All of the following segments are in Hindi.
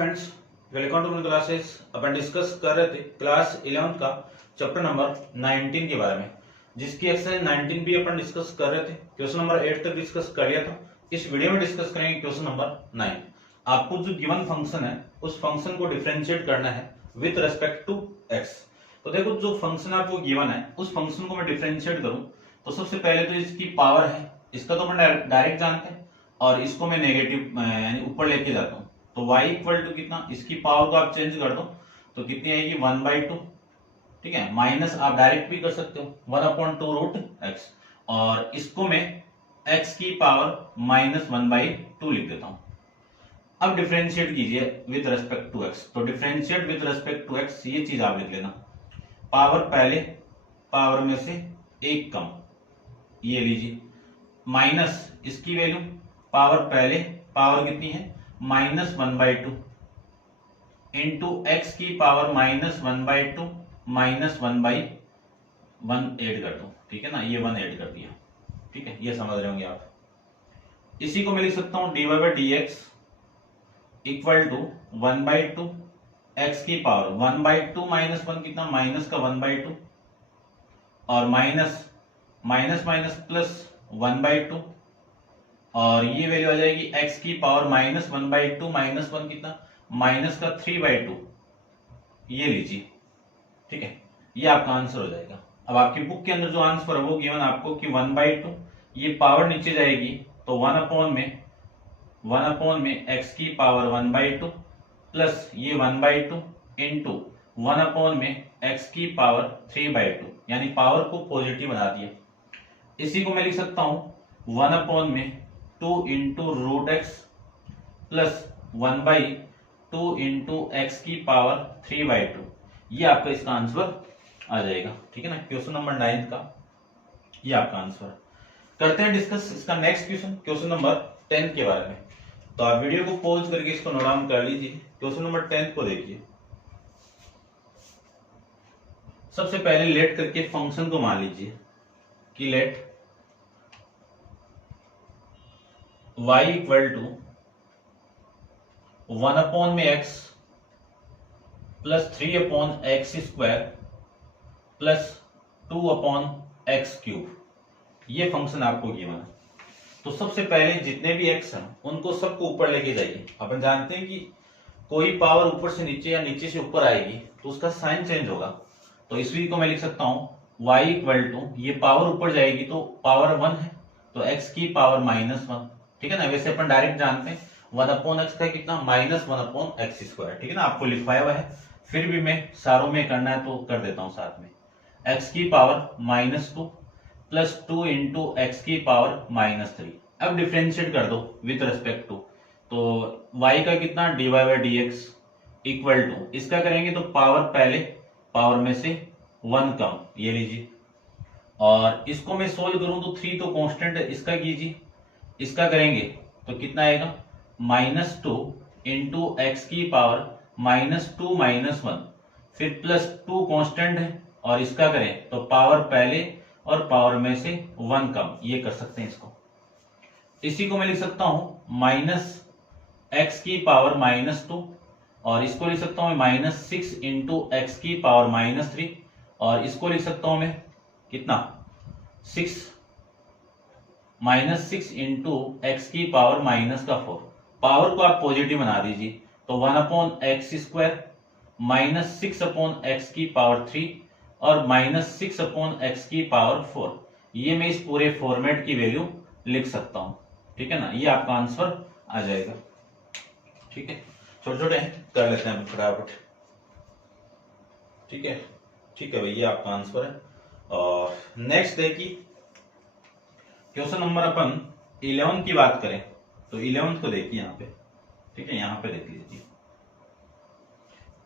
Friends, welcome to my classes. अपन डिस्कस कर रहे थे क्लास 11 का चैप्टर नंबर 19 के बारे में, जिसकी एक्सरसाइज 19 भी अपन डिस्कस कर रहे थे। क्वेश्चन नंबर 8 तक डिस्कस कर लिया था। इस वीडियो में डिस्कस करेंगे क्वेश्चन नंबर 9। आपको जो गिवन फंक्शन है उस फंक्शन को डिफरेंशिएट करना है विथ रेस्पेक्ट टू एक्स। तो देखो, जो फंक्शन आपको गिवन है उस फंक्शन को मैं डिफरेंशिएट करूं तो सबसे पहले तो इसकी पावर है, इसका तो अपन डायरेक्ट जानते हैं, और इसको मैं नेगेटिव यानी ऊपर लेके जाता हूं। तो y इक्वल टू कितना, इसकी पावर को आप चेंज कर दो तो कितनी आएगी 1/2। ठीक है, माइनस आप डायरेक्ट भी कर सकते हो 1/2√x, और इसको मैं x की पावर -1/2 लिख देता हूं। अब डिफरेंशिएट कीजिए विद रेस्पेक्ट टू x। तो differentiate with respect to x, ये चीज आप लिख लेना। पावर पहले, पावर में से एक कम, ये लीजिए, माइनस इसकी वैल्यू, पावर पहले, पावर कितनी है -1/2 इंटू एक्स की पावर -1/2 -1/1 ऐड कर दो। ठीक है ना, ये 1 ऐड कर दिया। ठीक है, ये समझ रहे होंगे आप। इसी को मैं लिख सकता हूं dy/dx इक्वल टू 1/2 एक्स की पावर 1/2 -1 कितना, माइनस का 1/2 और माइनस प्लस 1/2, और ये वैल्यू आ जाएगी x की पावर -1/2 -1 कितना, माइनस का 3/2। ये लीजिए। ठीक है, ये आपका आंसर हो जाएगा। अब आपकी बुक के अंदर जो आंसर है वो गिवन आपको कि 1/2, ये पावर नीचे जाएगी तो 1 अपॉन में x की पावर 1/2 प्लस ये 1/2 इंटू 1 अपॉन में x की पावर 3/2, यानी पावर को पॉजिटिव बना दिया। इसी को मैं लिख सकता हूं 1 अपॉन में 2 into root x plus 1/2 into x की पावर 3/2। ये आपका इसका आंसर आ जाएगा। ठीक है ना, क्वेश्चन नंबर 9 का ये आपका आंसर। करते हैं डिस्कस इसका नेक्स्ट क्वेश्चन, क्वेश्चन नंबर 10 के बारे में। तो आप वीडियो को पॉज करके इसको नोट डाउन कर लीजिए। क्वेश्चन नंबर 10 को देखिए। सबसे पहले लेट करके फंक्शन को मान लीजिए कि लेट y इक्वल टू 1 में x plus 3/x² plus 2/x³। ये फंक्शन आपको गिवन है। तो सबसे पहले जितने भी x हैं उनको सबको ऊपर लेके जाइए। अपन जानते हैं कि कोई पावर ऊपर से नीचे या नीचे से ऊपर आएगी तो उसका साइन चेंज होगा। तो इस को मैं लिख सकता हूं y इक्वल टू, ये पावर ऊपर जाएगी तो पावर 1 है तो x की पावर -1। ठीक है ना, वैसे अपन डायरेक्ट जानते हैं 1/x का कितना, -1/x²। ठीक है ना, आपको लिखवाया हुआ है, फिर भी मैं सारों में करना है तो कर देता हूं साथ में। x की पावर -2 प्लस 2 इंटू एक्स की पावर -3। अब डिफरेंशिएट कर दो विथ रेस्पेक्ट टू, तो y का कितना dy/dx इक्वल टू, इसका करेंगे तो पावर पहले, पावर में से 1 कम, ये लीजिए, और इसको मैं सोल्व करूं तो 3 तो कांस्टेंट है, इसका कीजिए, इसका करेंगे तो कितना आएगा -2 इंटू एक्स की पावर -2 -1, फिर प्लस 2 कांस्टेंट है, और इसका करें तो पावर पहले और पावर में से 1 कम, ये कर सकते हैं इसको। इसी को मैं लिख सकता हूं -x की पावर -2, और इसको लिख सकता हूं -6 इंटू एक्स की पावर -3, और इसको लिख सकता हूं मैं कितना 6 इंटू एक्स की पावर -4। पावर को आप पॉजिटिव बना दीजिए तो 1/x² -6/x की पावर 3 और -6/x की पावर 4। ये मैं इस पूरे फॉर्मेट की वैल्यू लिख सकता हूं। ठीक है ना, ये आपका आंसर आ जाएगा। ठीक है, छोटे छोटे कर लेते हैं फटाफट। ठीक है भाई, ये आपका आंसर है। और नेक्स्ट देखिए, क्वेश्चन नंबर अपन 11 की बात करें तो 11 को देखिए यहाँ पे। ठीक है, यहाँ पे देख लीजिए।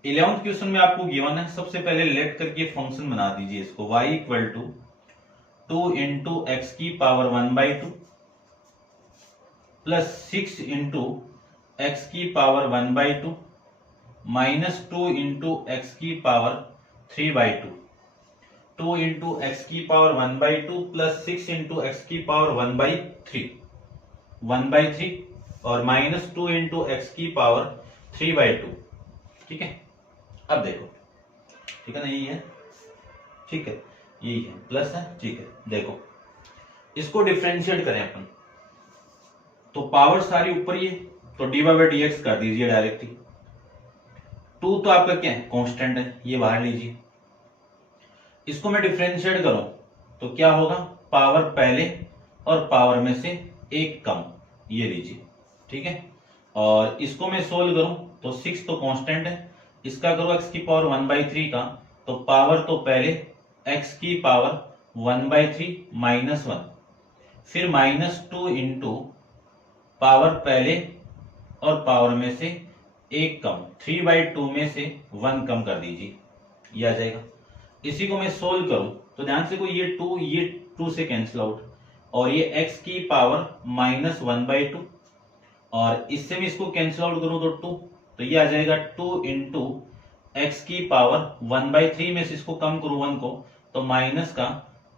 11th क्वेश्चन में आपको गिवन है, सबसे पहले लेट करके फंक्शन बना दीजिए इसको। y equal to 2 into x की पावर 1/2 प्लस 6 इंटू एक्स की पावर 1/2 -2 इंटू एक्स की पावर 3/2। 2 इंटू एक्स की पावर 1/2 प्लस 6 इंटू एक्स की पावर 1/3 और -2 इंटू एक्स की पावर 3/2, ठीक है। अब देखो, ठीक है ना, यही है, ठीक है, यही है, प्लस है, ठीक है। देखो इसको डिफरेंशिएट करें अपन, तो पावर सारी ऊपर ही है, तो dy/dx कर दीजिए डायरेक्टली। 2 तो आपका क्या है, कांस्टेंट है, ये बाहर लीजिए। इसको मैं डिफरेंशिएट करूं तो क्या होगा, पावर पहले और पावर में से एक कम, ये लीजिए, ठीक है। और इसको मैं सोल्व करूं तो 6 तो कांस्टेंट है, इसका करो x की पावर 1/3 का, तो पावर तो पहले x की पावर 1/3 माइनस 1, फिर -2 इंटू पावर पहले और पावर में से एक कम, 3/2 में से 1 कम कर दीजिए, ये आ जाएगा। इसी को मैं सोल्व करूं तो ध्यान से, कोई ये 2 से कैंसिल आउट, और ये x की पावर -1/2, और इससे भी इसको कैंसिल आउट करूं तो 2, तो ये आ जाएगा 2 इंटू एक्स की पावर 1/3 में से इसको कम करूं 1 को, तो माइनस का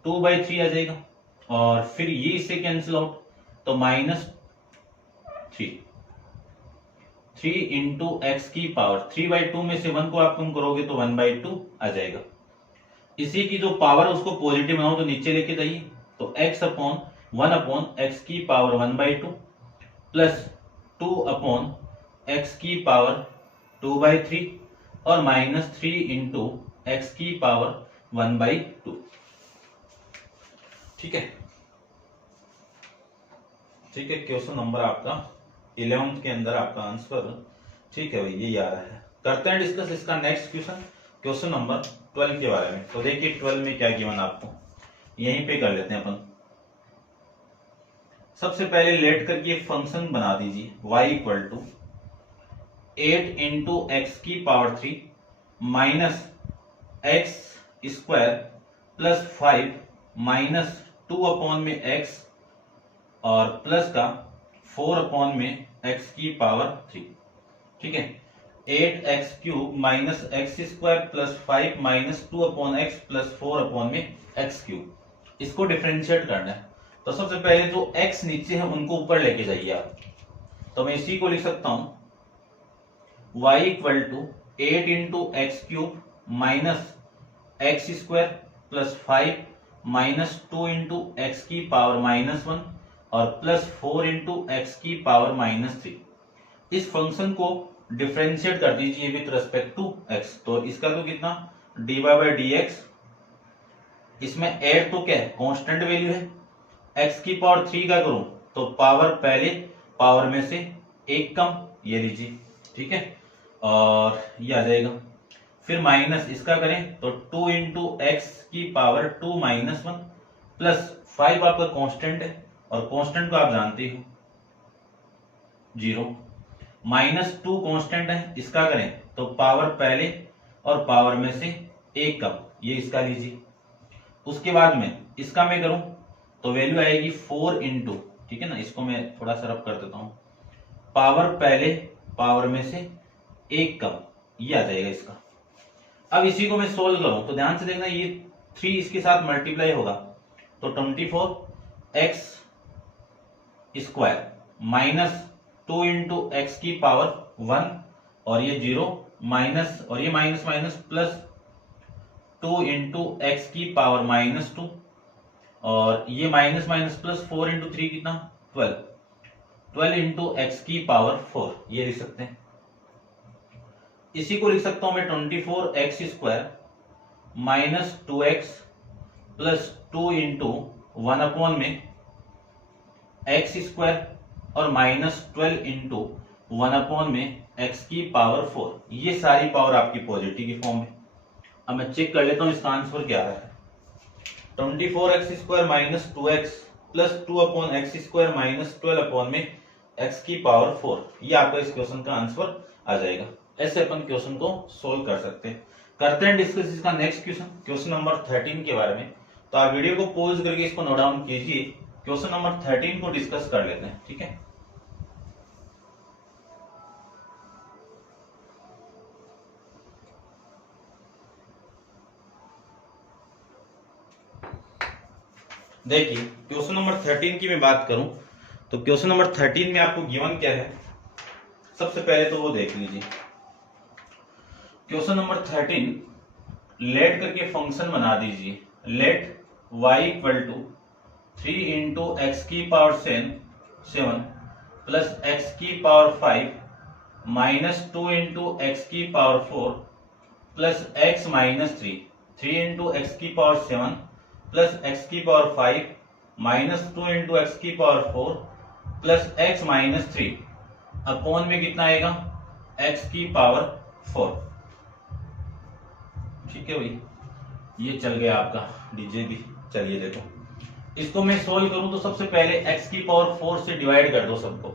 2/3 आ जाएगा, और फिर ये इससे कैंसिल आउट, तो -3 इंटू एक्स की पावर 3/2 में से 1 को आप कम करोगे तो 1/2 आ जाएगा। इसी की जो पावर उसको पॉजिटिव बनाओ तो नीचे लेके जाइए, तो x/1/x की पावर 1/2 प्लस 2/x की पावर 2/3 और -3 इंटू एक्स की पावर 1/2, ठीक है, ठीक है। क्वेश्चन नंबर आपका 11th के अंदर आपका आंसर, ठीक है भाई, ये आ रहा है। करते हैं डिस्कस इसका नेक्स्ट क्वेश्चन, क्वेश्चन नंबर 12 के बारे में। तो देखिए 12 में क्या गिवन आपको, यहीं पे कर लेते हैं अपन। सबसे पहले लेट करके एक फंक्शन बना दीजिए, y = 8 इंटू एक्स की power 3 minus x² plus 5 minus 2 में x और प्लस का 4 x की पावर 3, ठीक है। 8x³ minus x² plus 5 minus 2x plus 4 इसको डिफरेंशिएट करना है। तो सबसे पहले जो x नीचे है उनको ऊपर लेके जाइए आप, तो मैं इसी को लिख सकता हूं y = 8 into x³ minus x² plus 5 minus 2 into x की पावर -1 और प्लस 4 इंटू एक्स की पावर -3। इस फंक्शन को डिफरेंशिएट कर दीजिए विथ रेस्पेक्ट टू x, तो इसका तो कितना dy/dx, इसमें 8 तो क्या है, कांस्टेंट वैल्यू है, x की पावर 3 का करूं तो पावर पहले पावर में से एक कम, ये लीजिए, ठीक है, और ये आ जाएगा। फिर माइनस इसका करें तो 2 इंटू एक्स की पावर 2 माइनस 1 प्लस 5 आपका कांस्टेंट है, और कांस्टेंट को आप जानते हो 0, -2 कांस्टेंट है, इसका करें तो पावर पहले और पावर में से एक कम, ये इसका लीजिए। उसके बाद में इसका मैं करूं तो वैल्यू आएगी 4 इंटू, ठीक है ना, इसको मैं थोड़ा सा रब कर देता हूं, पावर पहले पावर में से एक कम, ये आ जाएगा इसका। अब इसी को मैं सोल्व करूं तो ध्यान से देखना, ये 3 इसके साथ मल्टीप्लाई होगा तो 24x² माइनस 2 इंटू एक्स की पावर 1 और ये 0 माइनस, और ये minus minus plus 2 into x की पावर -2 और ये माइनस माइनस प्लस 4 इंटू 3 कितना 12 इंटू एक्स की पावर 4, ये लिख सकते हैं। इसी को लिख सकता हूं मैं 24x² minus 2x plus 2 into 1 में x² और -12 इंटू 1 में x की पावर 4, ये सारी पावर आपकी पॉजिटिव की फॉर्म में। अब मैं चेक कर लेता हूं इसका आंसर क्या आ रहा है। 24x² minus 2x plus 2/x² minus 12 में x की पावर 4, ये आपका इस क्वेश्चन का आंसर आ जाएगा। ऐसे अपन क्वेश्चन को सोल्व कर सकते हैं। करते हैं डिस्कस इसका नेक्स्ट क्वेश्चन, क्वेश्चन नंबर 13 के बारे में। तो आप वीडियो को पॉज करके इसको नोट डाउन कीजिए, क्वेश्चन नंबर 13 को डिस्कस कर लेते हैं, ठीक है। देखिए क्वेश्चन नंबर 13 की मैं बात करूं तो क्वेश्चन नंबर 13 में आपको गिवन क्या है, सबसे पहले तो वो देख लीजिए। क्वेश्चन नंबर 13, लेट करके फंक्शन बना दीजिए। Let y equal to 3 into x की पावर 7 प्लस एक्स की पावर 5 माइनस 2 इंटू एक्स की power 4 plus x minus 3 into x की पावर 7 प्लस एक्स की पावर 5 माइनस 2 इंटू एक्स की power 4 plus x minus 3 upon में कितना आएगा, एक्स की पावर 4। ठीक है भाई, ये चल गया आपका डीजे भी। चलिए देखो, इसको मैं सोल्व करूं तो सबसे पहले x की पावर 4 से डिवाइड कर दो सबको,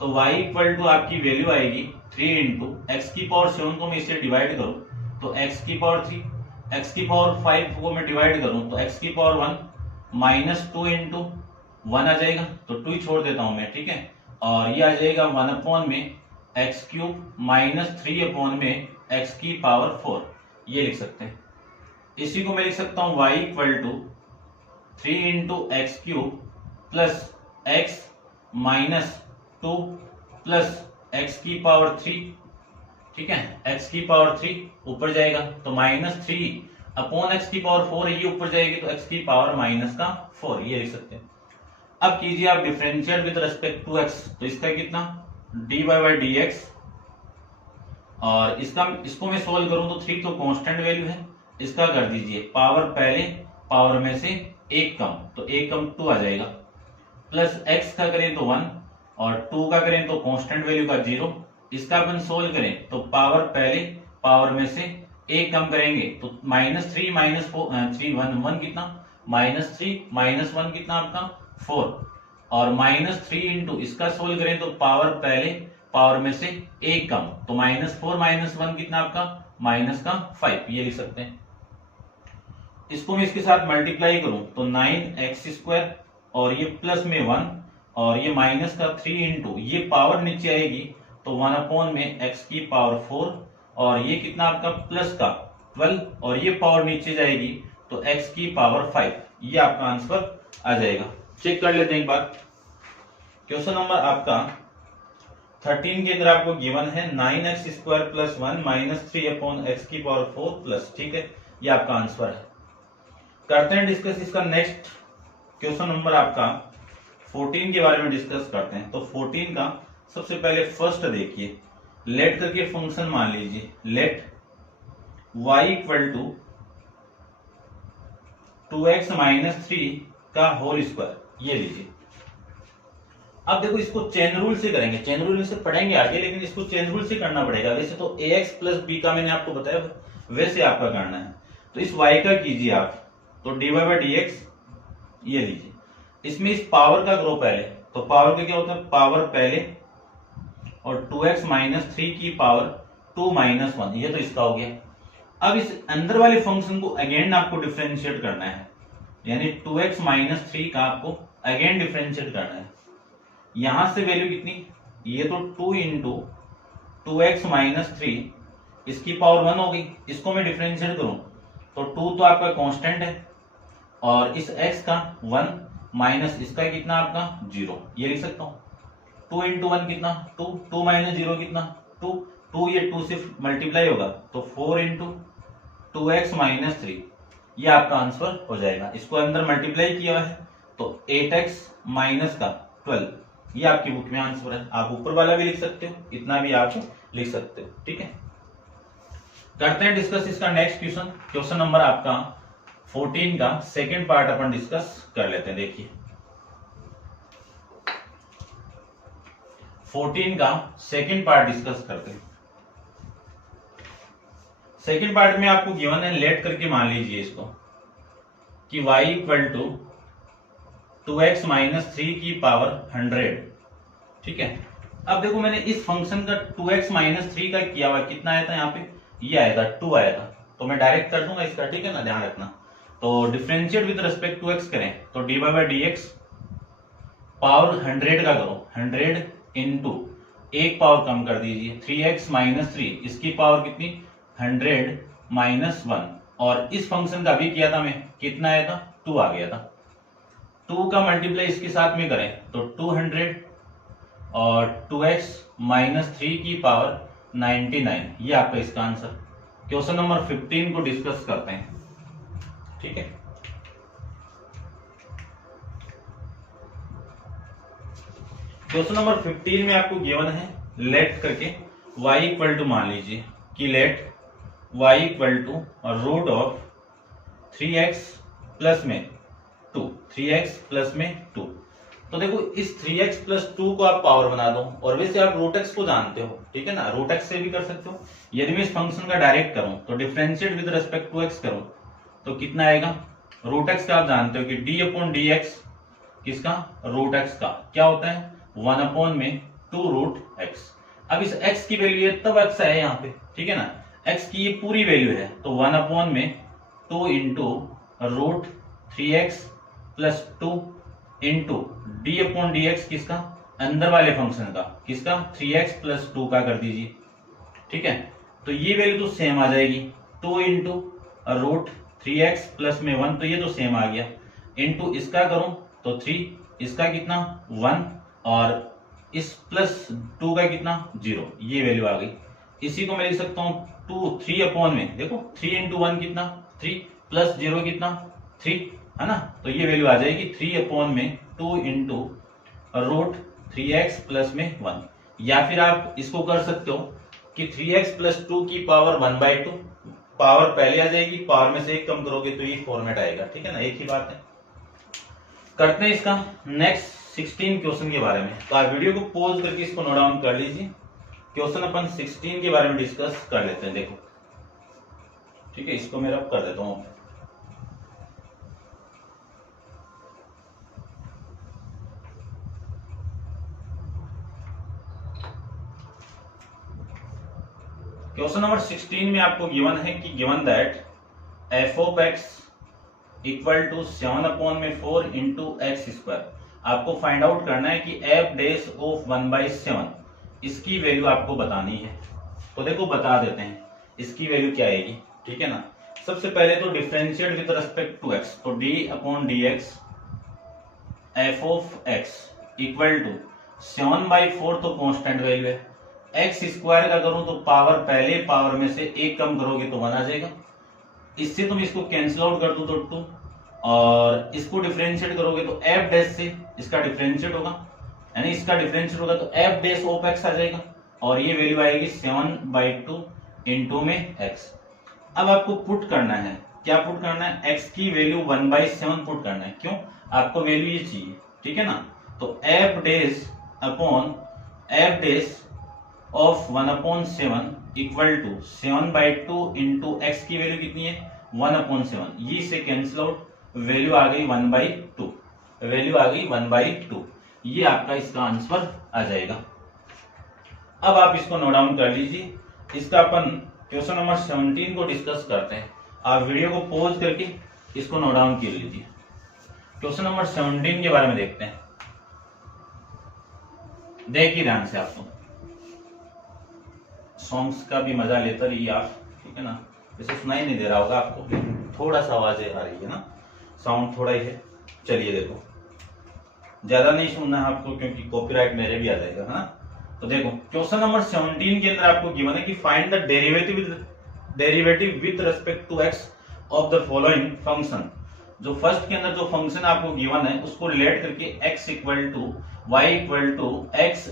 तो y इक्वल टू आपकी वैल्यू आएगी 3 इंटू एक्स की पावर 7 को मैं इससे डिवाइड करूं तो x की पावर 3, x की पावर 5 को मैं डिवाइड करूं तो x की पावर 1 माइनस 2 इंटू 1 आ जाएगा, तो 2 ही छोड़ देता हूं मैं, ठीक है। और ये आ जाएगा 1 अपॉन में एक्स क्यूब माइनस 3 अपॉन में एक्स की पावर 4, ये लिख सकते हैं। इसी को मैं लिख सकता हूं y equal to 3 into x cube plus x minus 2 plus x की पावर 3, ठीक है। एक्स की पावर 3 ऊपर जाएगा तो माइनस 3 अपॉन एक्स की पावर 4 है, ये ऊपर जाएगी तो एक्स की पावर माइनस का 4, ये लिख सकते हैं। अब कीजिए आप differential with respect to x, तो इसका कितना dy बाई डी एक्स, और इसको मैं सोल्व करूं तो 3 तो कांस्टेंट वैल्यू है, इसका कर दीजिए पावर पहले पावर में से एक कम, तो एक कम 2 आ जाएगा, प्लस x का करें तो 1 और 2 का करें तो कांस्टेंट वैल्यू का 0, इसका अपन सोल्व करें तो पावर पहले पावर में से एक कम करेंगे तो माइनस 3 माइनस 3 1 कितना, माइनस 3 माइनस 1 कितना आपका 4, और माइनस 3 इंटू इसका सोल्व करें तो पावर पहले पावर में से एक कम, तो माइनस 4 माइनस 1 कितना आपका माइनस का 5, ये लिख सकते हैं। इसको मैं इसके साथ मल्टीप्लाई करूं तो 9x² और ये प्लस में 1 और ये माइनस का 3 इंटू ये पावर नीचे आएगी तो 1 अपॉन में x की पावर 4 और ये कितना आपका प्लस का 12 और ये पावर नीचे जाएगी तो x की पावर 5, ये आपका आंसर आ जाएगा। चेक कर लेते हैं एक बार। क्वेश्चन नंबर आपका 13 के अंदर आपको गिवन है 9x² plus 1 minus 3 upon x की पावर 4 प्लस, ठीक है, ये आपका आंसर है। करते हैं डिस्कस इसका नेक्स्ट क्वेश्चन नंबर आपका 14 के बारे में डिस्कस करते हैं। तो 14 का सबसे पहले फर्स्ट देखिए, लेट करके फंक्शन मान लीजिए, let y equal to 2x minus 3 का होल स्क्वायर, ये लीजिए। अब देखो इसको चेन रूल से करेंगे, चेन रूल से पढ़ेंगे आगे, लेकिन इसको चेन रूल से करना पड़ेगा। वैसे तो ax प्लस b का मैंने आपको बताया, वैसे आपका करना है। तो इस y का कीजिए आप, तो dy बाई डी एक्स, ये लीजिए। इसमें इस पावर का करो पहले, तो पावर का क्या होता है, पावर पहले और 2x माइनस 3 की पावर 2 माइनस 1, ये तो इसका हो गया। अब इस अंदर वाले फंक्शन को अगेन आपको डिफरेंशिएट करना है, यानी 2x माइनस 3 का आपको अगेन डिफरेंशिएट करना है। यहां से वैल्यू कितनी, ये तो 2 इंटू 2x माइनस 3, इसकी पावर 1 हो गई। इसको मैं डिफरेंशिएट करूं तो 2 तो आपका कांस्टेंट है और इस x का 1 माइनस इसका कितना आपका 0, ये लिख सकता हूं। 2 इंटू 1 कितना 2, 2 माइनस 0 कितना 2, 2 ये 2 से मल्टीप्लाई होगा तो 4 इंटू 2x माइनस 3, ये आपका आंसर हो जाएगा। इसको अंदर मल्टीप्लाई किया है तो 8x माइनस का 12, ये आपकी बुक में आंसर है। आप ऊपर वाला भी लिख सकते हो, इतना भी आप लिख सकते हो, ठीक है। करते हैं डिस्कस इसका नेक्स्ट क्वेश्चन। क्वेश्चन नंबर आपका 14 का सेकंड पार्ट अपन डिस्कस कर लेते हैं। देखिए 14 का सेकंड पार्ट डिस्कस करते हैं। सेकंड पार्ट में आपको गिवन है, लेट करके मान लीजिए इसको कि y equal to 2x minus 3 की पावर 100, ठीक है। अब देखो मैंने इस फंक्शन का 2x माइनस 3 का किया हुआ, कितना आया था यहाँ पे, ये आया था 2 आया था, तो मैं डायरेक्ट कर दूंगा इसका, ठीक है ना, ध्यान रखना। तो differentiate with respect to x करें तो dy by d x power 100 का करो, 100 इंटू एक पावर कम कर दीजिए 3x माइनस 3, इसकी पावर कितनी 100 माइनस 1, और इस फंक्शन का भी किया था मैं, कितना आया था 2 आ गया था। 2 का मल्टीप्लाई इसके साथ में करें तो 200 और 2x माइनस 3 की पावर 99, ये आपका इसका आंसर। क्वेश्चन नंबर 15 को डिस्कस करते हैं, ठीक है। क्वेश्चन नंबर 15 में आपको गिवन है लेट करके y इक्वल टू, मान लीजिए कि let y equal to root of 3x plus में 2, 3x प्लस में 2। तो देखो इस 3x प्लस 2 को आप पावर बना दो, और वैसे आप रूट x को जानते हो, ठीक है ना, रूट x से भी कर सकते हो। यदि मैं इस फंक्शन का डायरेक्ट करूं तो differentiate with respect to x करूं तो कितना आएगा, रूट x का आप जानते हो कि d अपॉन डी एक्स, किसका, रूट x का क्या होता है 1 अपॉन में 2 रूट x। अब इस x की वैल्यू है तब x है यहाँ पे, ठीक है ना, x की ये पूरी वैल्यू है तो 1 अपॉन में 2 into root 3x plus 2 into d upon d x, किसका, अंदर वाले फंक्शन का, किसका 3x प्लस 2 का कर दीजिए, ठीक है। तो ये वैल्यू तो सेम आ जाएगी, 2 इंटू रूट 3x प्लस में 1, तो ये तो सेम आ गया, इंटू इसका करूं तो 3, इसका कितना 1, और इस प्लस 2 का कितना 0, ये वैल्यू आ गई। इसी को मैं लिख सकता हूं 3 अपॉन में, देखो 3 इंटू 1 कितना 3, प्लस 0 कितना 3, है ना, तो ये वैल्यू आ जाएगी 3 अपॉन में 2 इंटू रूट 3x प्लस में 1। या फिर आप इसको कर सकते हो कि 3x प्लस 2 की पावर 1/2, पावर पहले आ जाएगी, पावर में से 1 कम करोगे तो ये फॉर्मेट आएगा, ठीक है ना, एक ही बात है। करते हैं इसका नेक्स्ट 16 क्वेश्चन के बारे में। तो आप वीडियो को पॉज करके इसको नोट डाउन कर लीजिए। क्वेश्चन अपन 16 के बारे में डिस्कस कर लेते हैं, देखो, ठीक है, इसको मैं रब कर देता हूं। क्वेश्चन नंबर 16 में आपको गिवन है कि given that f of x equal to 7 upon में 4 इंटू एक्स स्क्वायर। आपको फाइंड आउट करना है कि f डैश ऑफ 1/7, इसकी वैल्यू आपको बतानी है। तो देखो बता देते हैं इसकी वैल्यू क्या आएगी, ठीक है ना। सबसे पहले तो differentiate with respect to x, तो d upon d x f of x equal to 7/4, तो कांस्टेंट वैल्यू है। एक्स स्क्वायर का करूं तो पावर पहले पावर में से 1 कम करोगे तो 1 आ जाएगा। इससे तुम इसको कैंसिल आउट कर दो तो 2, और इसको डिफरेंशिएट करोगे तो f डैश से इसका डिफरेंशिएट होगा, यानी इसका डिफरेंशिएट होगा तो f डैश ऑफ x आ जाएगा, और ये वैल्यू आएगी 7/2 इंटू में x। अब आपको पुट करना है, क्या पुट करना है, x की वैल्यू 1/7 पुट करना है। क्यों, आपको वैल्यू ये चाहिए, ठीक है ना। तो f dash upon f dash of 1/7 equal to 7/2 into x की वैल्यू कितनी है 1/7, ये से कैंसिल आउट, वैल्यू आ गई 1/2, वैल्यू आ गई 1/2, ये आपका इसका आंसर आ जाएगा। अब आप इसको नोट डाउन कर लीजिए। इसका अपन क्वेश्चन नंबर 17 को डिस्कस करते हैं। आप वीडियो को पॉज करके इसको नोट डाउन कर लीजिए। क्वेश्चन नंबर 17 के बारे में देखते हैं, देखिए ध्यान से। आपको सॉन्ग्स का भी मजा लेते रहिए आप, ठीक है ना। वैसे सुनाई नहीं दे रहा होगा आपको, थोड़ा सा आवाज आ रही है ना, साउंड थोड़ा ही है। चलिए देखो, ज्यादा नहीं सुनना है आपको क्योंकि कॉपीराइट मेरे भी आ जाएगा, है ना। तो देखो क्वेश्चन नंबर 17 के अंदर आपको गिवन है कि find the derivative with respect to x of the following function. जो फर्स्ट के अंदर जो फंक्शन आपको गिवन है उसको रिलेट करके x equal to y equal to x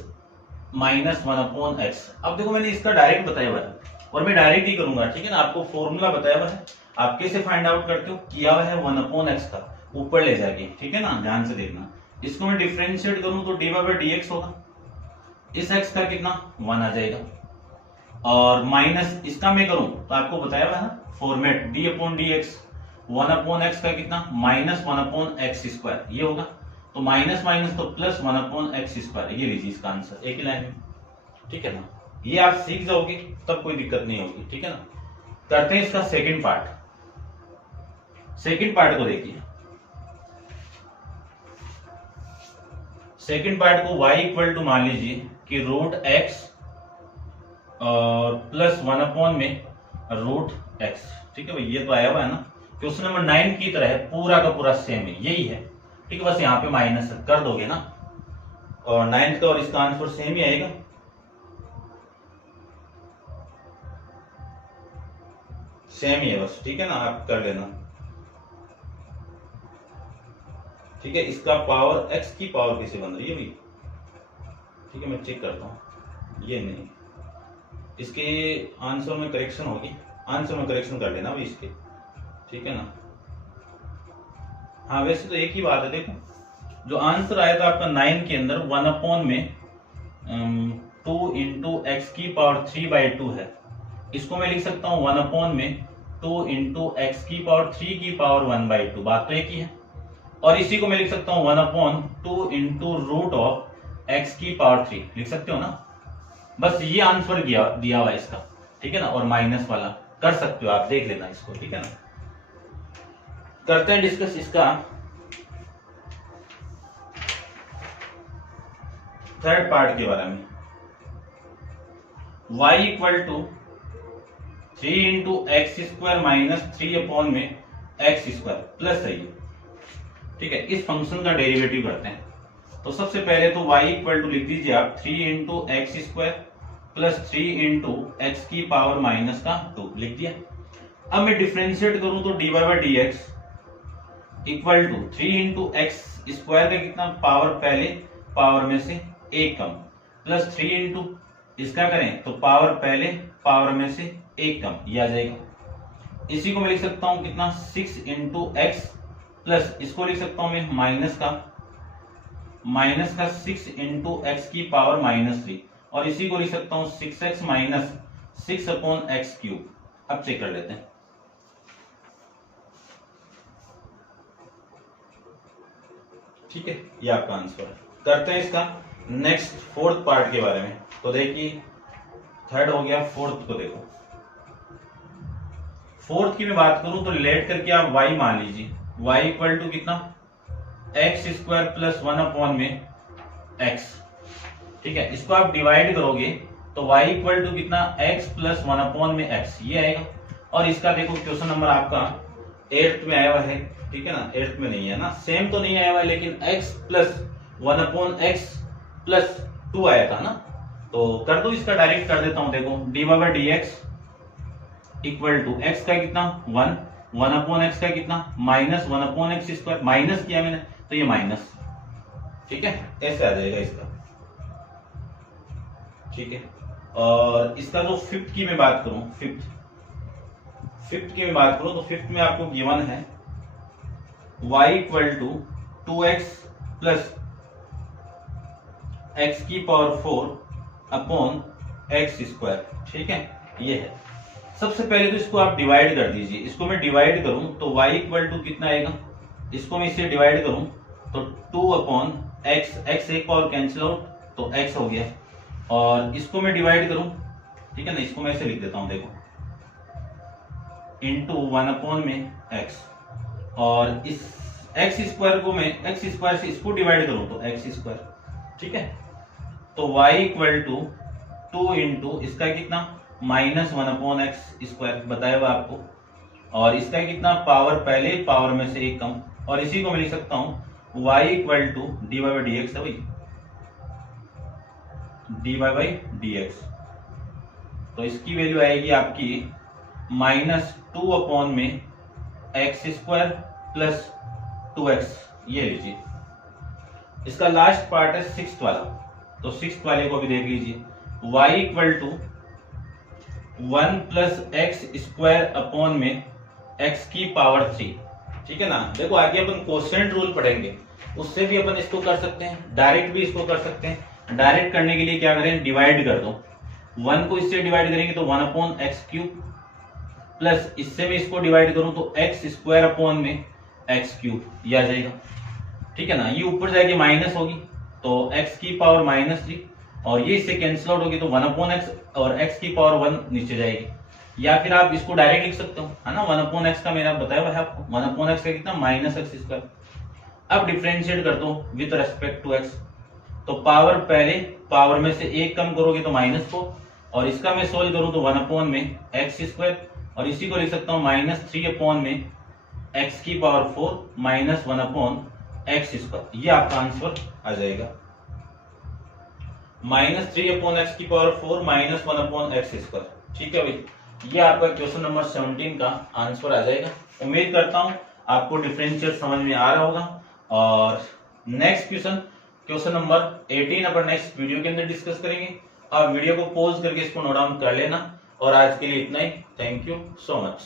minus 1/x। अब देखो मैंने इसका डायरेक्ट बताया हुआ है और मैं डायरेक्ट ही करूंगा, ठीक है ना। आपको फॉर्मूला बताया हुआ है, आप कैसे फाइंड आउट करते हो, किया हुआ है 1/x का ऊपर ले जाके, ठीक है ना, ध्यान से देखना। इसको मैं डिफरेंशिएट करूं तो dy/dx होगा, इस x का कितना 1 आ जाएगा, और माइनस इसका मैं करूं तो आपको बताया हुआ है ना फॉर्मेट, d/dx 1/x का कितना -1/x², ये होगा। तो माइनस माइनस तो प्लस 1/x², ये लीजिए इसका आंसर एक ही लाइन में, ठीक है ना। ये आप सीख जाओगे तब कोई दिक्कत नहीं होगी, ठीक है ना। करते हैं इसका सेकंड पार्ट। सेकंड पार्ट को देखिए। सेकंड पार्ट को y इक्वल टू मान लीजिए कि √x और प्लस 1 में √x, ठीक है भाई। ये तो आया हुआ है ना, क्वेश्चन नंबर 9 की तरह है, पूरा का पूरा सेम है, यही है, ठीक है। बस यहाँ पे माइनस कर दोगे ना, और 9th का और इसका आंसर सेम ही आएगा। सेम ही है बस, ठीक है ना, आप कर लेना। ठीक है, इसका पावर x की पावर कैसे बन रही है भाई? ठीक है, मैं चेक करता हूँ। ये नहीं, इसके आंसर में करेक्शन होगी, आंसर में करेक्शन कर लेना भाई इसके, ठीक है ना। हाँ वैसे तो एक ही बात है, देखो जो आंसर आया था आपका 9 के अंदर 1 में 2 इंटू एक्स की पावर 3/2 है। इसको मैं लिख सकता हूँ 1 में 2 इंटू एक्स की पावर 3 की पावर 1/2, बात तो एक ही है। और इसी को मैं लिख सकता हूँ 1/2 इंटू रूट ऑफ एक्स की पावर 3, लिख सकते हो ना। बस ये आंसर दिया हुआ है इसका, ठीक है ना। और माइनस वाला कर सकते हो आप, देख लेना इसको, ठीक है ना। करते हैं डिस्कस इसका थर्ड पार्ट के बारे में। y equal to 3 into x square minus 3 में एक्स स्क्वायर प्लस है ये, ठीक है। इस फंक्शन का डेरिवेटिव करते हैं। तो सबसे पहले तो y इक्वल टू लिख दीजिए आप 3 into x square plus 3 into x की पावर माइनस का 2 लिख दिया। अब मैं डिफ्रेंशिएट करूं तो dy by d x equal to 3 into x square का कितना पावर, पहले पावर में से एक कम, प्लस 3 इंटू इसका करें तो पावर पहले पावर में से एक कम, ये आ जाएगा। इसी को मैं लिख सकता हूं कितना 6 इंटू एक्स प्लस इसको लिख सकता हूं मैं माइनस का 6 इंटू एक्स की पावर -3, और इसी को लिख सकता हूं 6x minus 6 upon x cube. अब चेक कर लेते हैं। ठीक है, ये आपका आंसर है। करते हैं इसका नेक्स्ट फोर्थ पार्ट के बारे में। तो देखिए थर्ड हो गया, फोर्थ को देखो। फोर्थ की मैं बात करूं तो लेट करके आप y मान लीजिए, y इक्वल टू कितना एक्स स्क्वायर प्लस 1 में x, ठीक है। इसको आप डिवाइड करोगे तो y इक्वल टू कितना x प्लस 1 में x, ये आएगा। और इसका देखो क्वेश्चन नंबर आपका 8th में आया हुआ है, ठीक है ना। 8th में नहीं है ना, सेम तो नहीं आया हुआ है, लेकिन x प्लस 1/x प्लस 2 आया था ना। तो कर दो, इसका डायरेक्ट कर देता हूं। देखो dy by d x equal to x का कितना 1/x का कितना -1/x स्क्वायर, माइनस किया मैंने तो ये माइनस, ठीक है, ऐसे आ जाएगा इसका, ठीक है। और इसका जो फिफ्थ की मैं बात करूं, फिफ्थ की मैं बात करूं तो फिफ्थ में आपको गिवन है y equal to 2x plus x की पावर 4 अपॉन एक्स स्क्वायर, ठीक है, ये है। सबसे पहले तो इसको आप डिवाइड कर दीजिए। इसको मैं डिवाइड करूं तो y इक्वल टू कितना आएगा, इसको मैं इससे डिवाइड करूं तो 2 अपॉन एक्स, एक्स एक पावर कैंसिल आउट तो x हो गया। और इसको मैं डिवाइड करूं, ठीक है ना, इसको मैं ऐसे लिख देता हूं, देखो इंटू 1 में x, और इस एक्स स्क्वायर को मैं एक्स स्क्वायर से इसको डिवाइड करूं तो एक्स स्क्वायर, ठीक है। तो y इक्वल टू 2 इंटू इसका कितना -1/x स्क्वायर बताया हुआ आपको, और इसका कितना पावर पहले पावर में से एक कम, और इसी को मैं लिख सकता हूं y equal to dy by d x है भाई, dy बाई डी एक्स। तो इसकी वैल्यू आएगी आपकी -2 में एक्स स्क्वायर प्लस 2x, ये लीजिए। इसका लास्ट पार्ट है सिक्स्थ वाला, तो सिक्स्थ वाले को भी देख लीजिए। y equal to 1 plus x square upon में x की पावर 3, ठीक है ना। देखो आगे अपन कोसेंट रूल पढ़ेंगे, उससे भी अपन इसको कर सकते हैं, डायरेक्ट भी इसको कर सकते हैं। डायरेक्ट करने के लिए क्या करें, डिवाइड कर दो, 1 को इससे डिवाइड करेंगे तो 1/x क्यूब, प्लस इससे मैं इसको डिवाइड करूं तो एक्स स्क्वायर अपॉन में एक्स क्यूब, ये आ जाएगा, ठीक है ना। ये ऊपर जाएगी माइनस होगी तो x की पावर -3, और ये इससे कैंसिल आउट होगी तो 1/x और x की पावर 1 नीचे जाएगी। या फिर आप इसको डायरेक्ट लिख सकते हो, है ना। 1/x का मैंने बताया हुआ है आपको, 1/x का कितना -x स्क्वायर। अब डिफरेंशिएट कर दो विद रेस्पेक्ट टू x, तो पावर पहले पावर में से एक कम करोगे तो -4, और इसका मैं सोल्व करूं तो 1 में एक्स स्क्वायर, और इसी को लिख सकता हूं -3 में x की पावर 4 -1/x स्क्वायर, ये आपका आंसर आ जाएगा। -3/x⁴ -1/x²। ठीक है भाई, ये आपका क्वेश्चन नंबर 17 का आंसर आ जाएगा। उम्मीद करता हूं आपको डिफरेंशियल समझ में आ रहा होगा, और नेक्स्ट क्वेश्चन नंबर 18 अपन नेक्स्ट वीडियो के अंदर डिस्कस करेंगे। आप वीडियो को पॉज करके इसको नोट डाउन कर लेना, और आज के लिए इतना ही। Thank you so much.